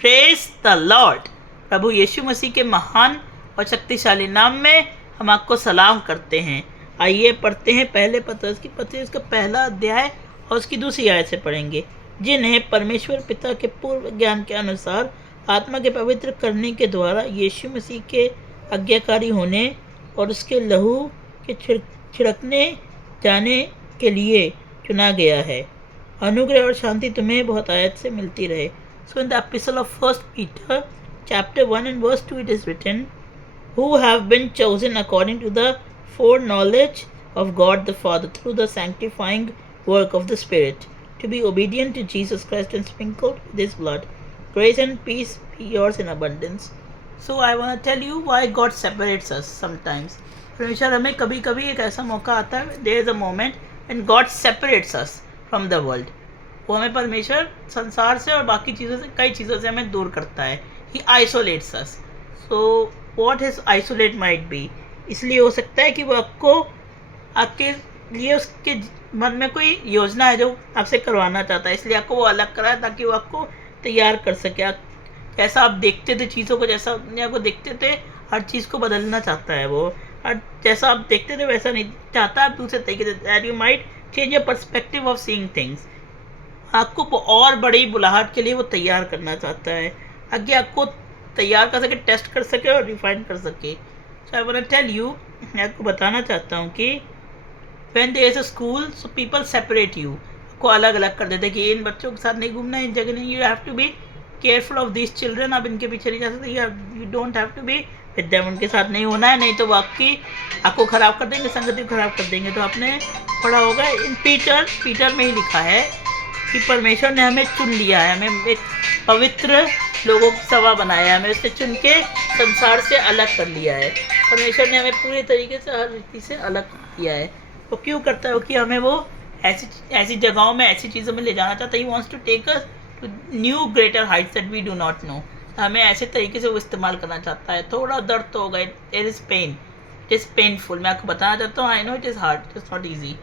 Praise the lord. प्रभु यीशु मसीह के महान और शक्तिशाली नाम में हम आपको सलाम करते हैं। आइए पढ़ते हैं पहले पत्रस का पहला अध्याय और उसकी दूसरी आयत से पढ़ेंगे। जिन्हें परमेश्वर पिता के पूर्व ज्ञान के अनुसार आत्मा के पवित्र करने के द्वारा यीशु मसीह के आज्ञाकारी होने और उसके लहू के छिड़कने जाने के लिए चुना गया है। अनुग्रह और शांति तुम्हें बहुत आयत से मिलती रहे। So in the epistle of 1 Peter chapter 1 and verse 2 it is written, who have been chosen according to the foreknowledge of God the Father through the sanctifying work of the Spirit, to be obedient to Jesus Christ and sprinkled with His blood. Grace and peace be yours in abundance. So I want to tell you why God separates us sometimes. परमेश्वर हमें कभी कभी एक ऐसा मौका आता है, there is a moment when God separates us from the world. वो हमें परमेश्वर संसार से और बाकी चीज़ों से, कई चीज़ों से हमें दूर करता है। He isolates us. So what his isolate might be? इसलिए हो सकता है कि वो आपके लिए उसके मन में कोई योजना है जो आपसे करवाना चाहता है, इसलिए आपको वो अलग कराए ताकि वो आपको तैयार कर सके। जैसा आप देखते थे चीज़ों को, जैसा दुनिया को देखते थे, हर चीज़ को बदलना चाहता है वो। और जैसा आप देखते थे वैसा नहीं चाहता, आप दूसरे तरीके से, that you might change your perspective of seeing things. आपको और बड़ी बुलाहट के लिए वो तैयार करना चाहता है, आगे आपको तैयार कर सके, टेस्ट कर सके और रिफाइन कर सके। So I want to tell you, मैं आपको बताना चाहता हूँ कि when there is a school so people separate you, आपको अलग अलग कर देते कि इन बच्चों के साथ नहीं घूमना, इन जगह नहीं, you have to be careful of this children, आप इनके पीछे नहीं जा सकते, you don't have to be with them, उनके साथ नहीं होना है, नहीं तो वो आपको ख़राब कर देंगे, संगति को ख़राब कर देंगे। तो आपने पढ़ा होगा इन पीटर में ही लिखा है कि परमेश्वर ने हमें चुन लिया है, हमें एक पवित्र लोगों की सभा बनाया है, हमें उसने चुन के संसार से अलग कर लिया है। परमेश्वर ने हमें पूरे तरीके से हर रीति से अलग किया है। वो क्यों करता है? कि हमें वो ऐसी जगहों में, ऐसी चीज़ों में ले जाना चाहता है। He wants to take us to new greater heights that we do not know. हमें ऐसे तरीके से वो इस्तेमाल करना चाहता है। थोड़ा दर्द तो होगा, it is pain, it is painful. मैं आपको बताना चाहता हूँ, I know it is hard, it is not easy.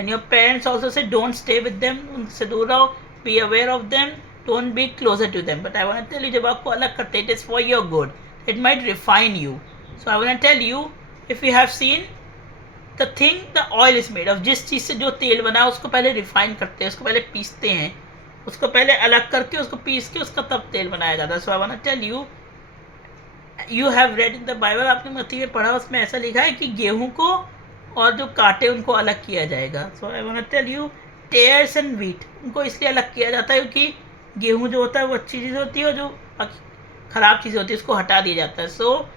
And your parents also say don't stay with them, उनसे दूर रहो, be aware of them, don't be closer to them. But I want to tell you, जब आपको अलग करते it is for your good, it might refine you. So I want to tell you, if you have seen the thing the oil is made of, जिस चीज़ से जो तेल बना है उसको पहले रिफाइन करते हैं, उसको पहले पीसते हैं, उसको पहले अलग करके उसको पीस के उसका तब तेल बनाया जाता है। So I want to tell you, you have read in the Bible, आपने मत्ती में पढ़ा, उसमें ऐसा लिखा है कि गेहूँ को और जो कांटे उनको अलग किया जाएगा। So I want to tell you, tares and wheat, उनको इसलिए अलग किया जाता है क्योंकि गेहूं जो होता है वो अच्छी चीज़ होती है और जो ख़राब चीज़ होती है उसको हटा दिया जाता है। सो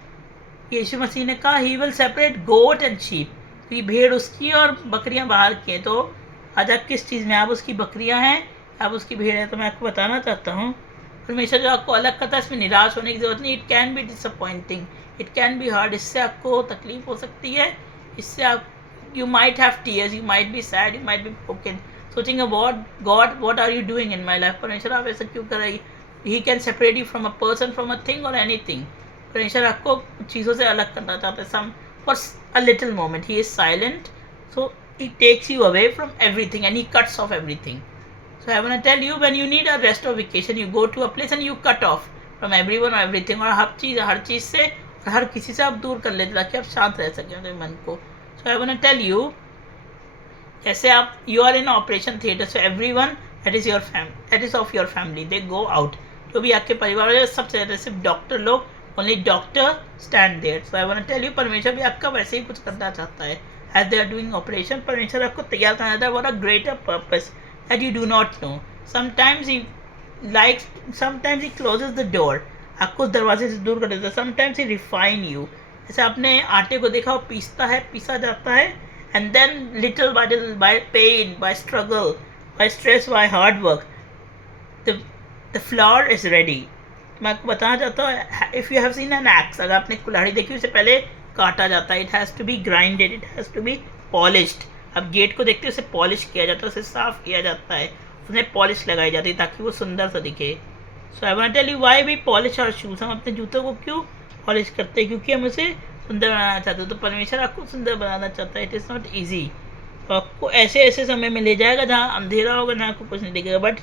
यीशु मसीह ने कहा he will separate goat and sheep, क्योंकि भेड़ उसकी और बकरियां बाहर की हैं। तो आज आप किस चीज़ में, आप उसकी बकरियां हैं, आप उसकी भेड़ हैं? तो मैं आपको बताना चाहता हूँ, परमेश्वर जो आपको अलग करता है इसमें निराश होने की ज़रूरत नहीं। It can B disappointing, it can B hard, इससे आपको तकलीफ हो सकती है, इससे आप you might have tears, you might be sad, you might be broken, सोचेंगे God what are you doing in my life? परमेश्वर आप ऐसा क्यों कर रही? He can separate you from a person, from a thing or anything. परमेश्वर आपको चीज़ों से अलग करना चाहता है, some for a little moment. He is silent, so he takes you away from everything and he cuts off everything. So I want to tell you, when you need a rest or vacation, you go to a place and you cut off from everyone or everything, और हर चीज़ से, हर किसी से आप दूर कर लेते ताकि आप शांत रह सकें अपने मन को। So I want to tell you, जैसे आप you are in operation theater, so everyone that is of your family, they go out. जो भी आपके परिवार है सबसे ज़्यादा सिर्फ डॉक्टर लोग, only doctor stand there. So I want to tell you, परमेश्वर भी आपका वैसे ही कुछ करना चाहता है। As they are doing operation, परमेश्वर आपको तैयार करना चाहता है for a greater purpose that you do not know. Sometimes he closes the door, आपको उस दरवाजे से दूर कर देता है। Sometimes he refine you, जैसे आपने आटे को देखा, वो पीसा जाता है, and then little by little, by pain, by struggle, by stress, by hard work, the flower is ready. मैं आपको बताना चाहता हूँ, if you have seen an axe, अगर आपने कुल्हाड़ी देखी, उससे पहले काटा जाता है, it has to be grinded, it has to be polished. अब गेट को देखते हो, उसे पॉलिश किया जाता है, उसे साफ़ किया जाता है, उसमें पॉलिश लगाई जाती है ताकि वो सुंदर सा दिखे। So I want tell you why we polish our shoes, हम अपने जूतों को क्यों पॉलिश करते हैं? क्योंकि हम उसे सुंदर बनाना चाहते हो। तो परमेश्वर आपको सुंदर बनाना चाहता है। It is not easy. तो आपको ऐसे समय में ले जाएगा जहाँ अंधेरा होगा, ना आपको कुछ नहीं दिखेगा। But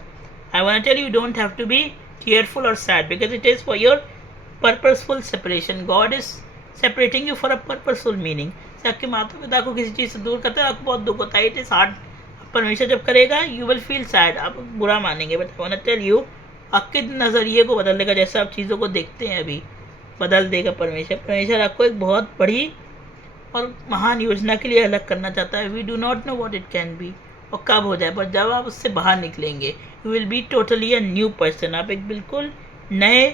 I want tell you, don't have to be tearful or sad, because it is for your purposeful separation. God is separating you for a purposeful meaning. से आपके माता पिता को किसी चीज़ से दूर करते हैं, आपको बहुत दुख होता है, इट इज़ हार्ड. परमेश्वर जब करेगा यू विल फील सैड, आप बुरा मानेंगे, but I want to tell you आपके नज़रिए को बदल देगा. जैसे आप चीज़ों को देखते हैं अभी बदल देगा परमेश्वर. परमेश्वर आपको एक बहुत बड़ी और महान योजना के लिए अलग करना चाहता है. We do not know what it can be और कब हो जाए, पर जब आप उससे बाहर निकलेंगे you will be totally a new person. आप एक बिल्कुल नए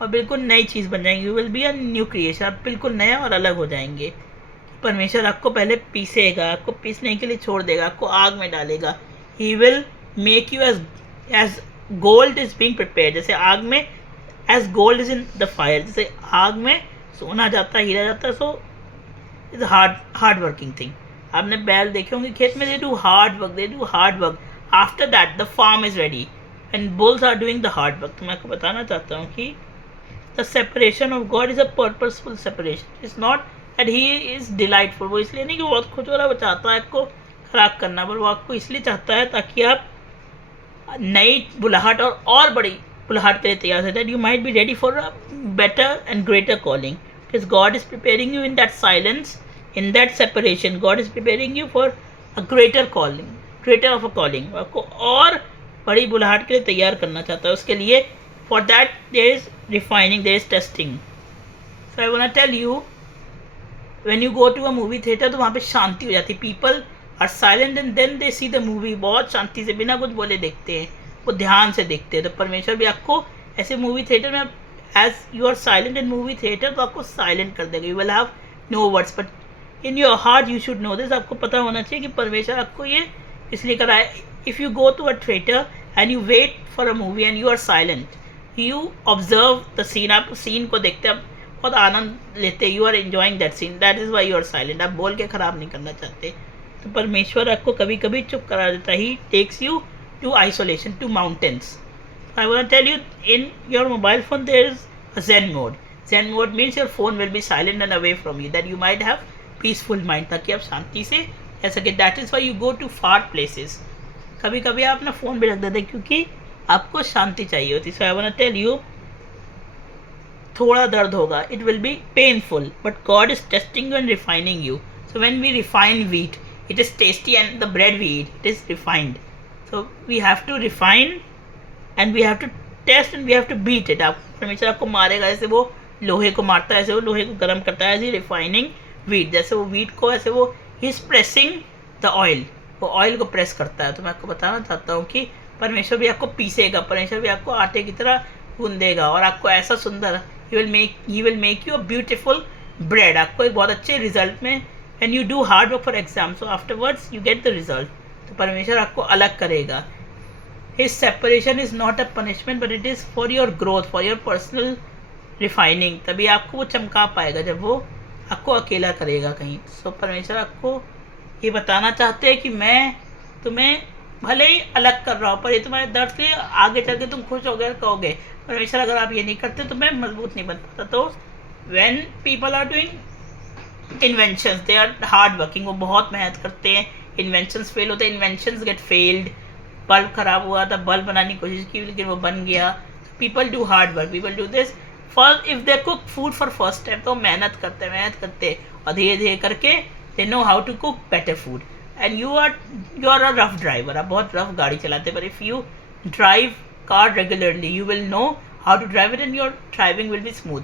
और बिल्कुल नई चीज़ बन जाएंगे. You will be a new creation. आप बिल्कुल नए और अलग हो जाएंगे. परमेश्वर आपको पहले पीसेगा, आपको पीसने के लिए छोड़ देगा, आपको आग में डालेगा. He will make you as gold is being prepare. जैसे आग में as gold is in the fire, जैसे आग में सोना जाता है, हीरा जाता है. So is hard working thing. आपने बैल देखे होंगे खेत में, they do hard work. After that the farm is ready and bulls are doing the hard work. तो मैं आपको बताना चाहता हूँ कि the separation of God is a purposeful separation. It's not that he is delightful. वो इसलिए नहीं कि वो बहुत खुश हो रहा है, वो चाहता है आपको खराब करना, पर वो आपको इसलिए चाहता है ताकि आप नई बुलाहट और बड़ी बुलाहट के लिए तैयार है. That you might be ready for a better and greater calling. Because God is preparing you in that silence, in that separation. God is preparing you for a greater calling, greater of a calling. आपको और बड़ी बुलाहट के लिए तैयार करना चाहता है. उसके लिए for that there is refining, there is testing. So I want to tell you, when you go to a movie theater तो वहाँ पे शांति हो जाती है. people are silent and then they see the movie. बहुत शांति से बिना कुछ बोले देखते हैं, वो ध्यान से देखते हैं. तो परमेश्वर भी आपको ऐसे मूवी थिएटर में, as you are silent in movie theater, तो आपको साइलेंट कर देगा. you will have no words, but in your heart you should know this. आपको पता होना चाहिए कि परमेश्वर आपको ये इसलिए कराए. If you go to a theatre and you wait for a movie and you are silent, you observe the scene. आप सीन को देखते हैं, आप बहुत आनंद लेते हैं, you are enjoying that scene. That is why you are silent. आप बोल के ख़राब नहीं करना चाहते. तो परमेश्वर आपको कभी कभी चुप करा देता. He takes you to isolation, to mountains. I want to tell you, in your mobile phone there is a zen mode. Zen mode means your phone will be silent and away from you, that you might have peaceful mind, ताकि आप शांति से रह सके. That is why you go to far places. कभी कभी आप अपना फ़ोन भी रख देते हैं क्योंकि आपको शांति चाहिए होती. So I want to tell you, थोड़ा दर्द होगा, it will be painful, but God is testing you and refining you. So when we refine wheat, it is tasty, and the bread we eat, it is refined. So we have to refine and we have to test and we have to beat it. आप परमेश्वर आपको मारेगा, जैसे वो लोहे को मारता है, ऐसे वो लोहे को गर्म करता है. एज ही रिफाइनिंग वीट, जैसे वो वीट को, ऐसे वो he is pressing the oil, वो ऑयल को प्रेस करता है. तो मैं आपको बताना चाहता हूँ कि परमेश्वर भी आपको पीसेगा, परमेश्वर भी आपको आटे की तरह गूंदेगा और आपको ऐसा सुंदर, ही will make you a beautiful bread. आपको एक बहुत अच्छे रिजल्ट में, and you do hard work for exam, so afterwards you get the result. तो परमेश्वर आपको अलग करेगा. His separation is not a punishment, but it is for your growth, for your personal refining. तभी आपको वो चमका पाएगा जब वो आपको अकेला करेगा कहीं. सो परमेश्वर आपको ये बताना चाहते हैं कि मैं तुम्हें भले ही अलग कर रहा हूँ, पर ये तुम्हारे दर्द से आगे चल के तुम खुश हो गए कहोगे. परमेश्वर अगर आप ये नहीं करते तो मैं मजबूत नहीं बन पाता. तो when people are doing inventions, they are hard working, वो बहुत मेहनत करते हैं. इन्वेंशंस फेल होते हैं, इन्वेंशंस गेट फेल्ड. बल्ब खराब हुआ था, बल्ब बनाने की कोशिश की लेकिन वो बन गया. People do hard work, people do this. First if they cook food for first time, तो मेहनत करते और धीरे धीरे करके they know how to cook better food. And you are a rough driver, आप बहुत रफ गाड़ी चलाते हैं, पर if you drive car regularly you will know how to drive it and your driving will be smooth.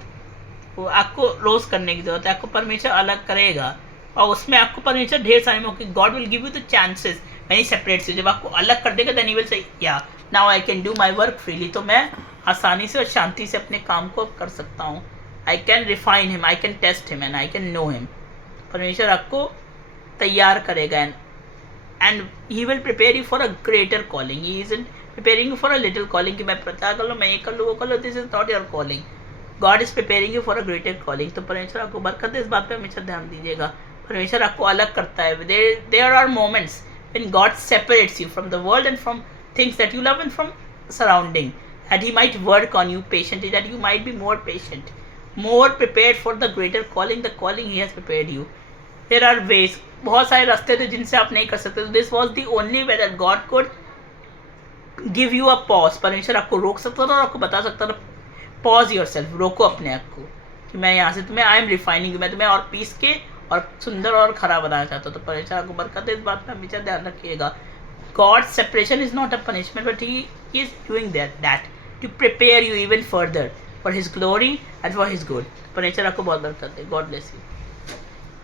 वो आपको रोज़ करने की जरूरत है. आपको परमेश्वर अलग करेगा और उसमें आपको परमेश्वर ढेर सारे मौके, God will give you the chances when he separates you. जब आपको अलग कर देगा देन ही विल से या now I can do my work freely. तो मैं आसानी से और शांति से अपने काम को कर सकता हूँ. I can refine him, I can test him and I can know him. परमेश्वर आपको तैयार करेगा and he will prepare you for a greater calling. He is preparing you for a little calling कि मैं प्रचार कर लूँ, मैं ये कर लूँ, वो कर लूँ. This is not your calling. God is preparing you for a greater calling. तो परमेश्वर आपको बरकत है, इस बात पर हमेशा ध्यान दीजिएगा. परमेश्वर आपको अलग करता है. There are moments when God separates you from the world and from things that you love and from surrounding. That he might work on you patiently, that you might be more patient, more prepared for the greater calling, the calling he has prepared you. There are ways, बहुत सारे रास्ते थे जिनसे आप नहीं कर सकते. This was the only way that God could give you a pause, परमेश्वर आपको रोक सकता था और आपको बता सकता था पॉज योर सेल्फ, रोको अपने आप को कि मैं यहाँ से तुम्हें, आई एम रिफाइनिंग, मैं तुम्हें और पीस के और सुंदर और खरा बनाना चाहता हूँ। तो परमेश्वर आपको बरकत है, इस बात में हमेशा ध्यान रखिएगा। God separation is not a punishment, but he is doing that to prepare you even further for his glory and for his good. परमेश्वर आपको बहुत बरकत है। God bless you.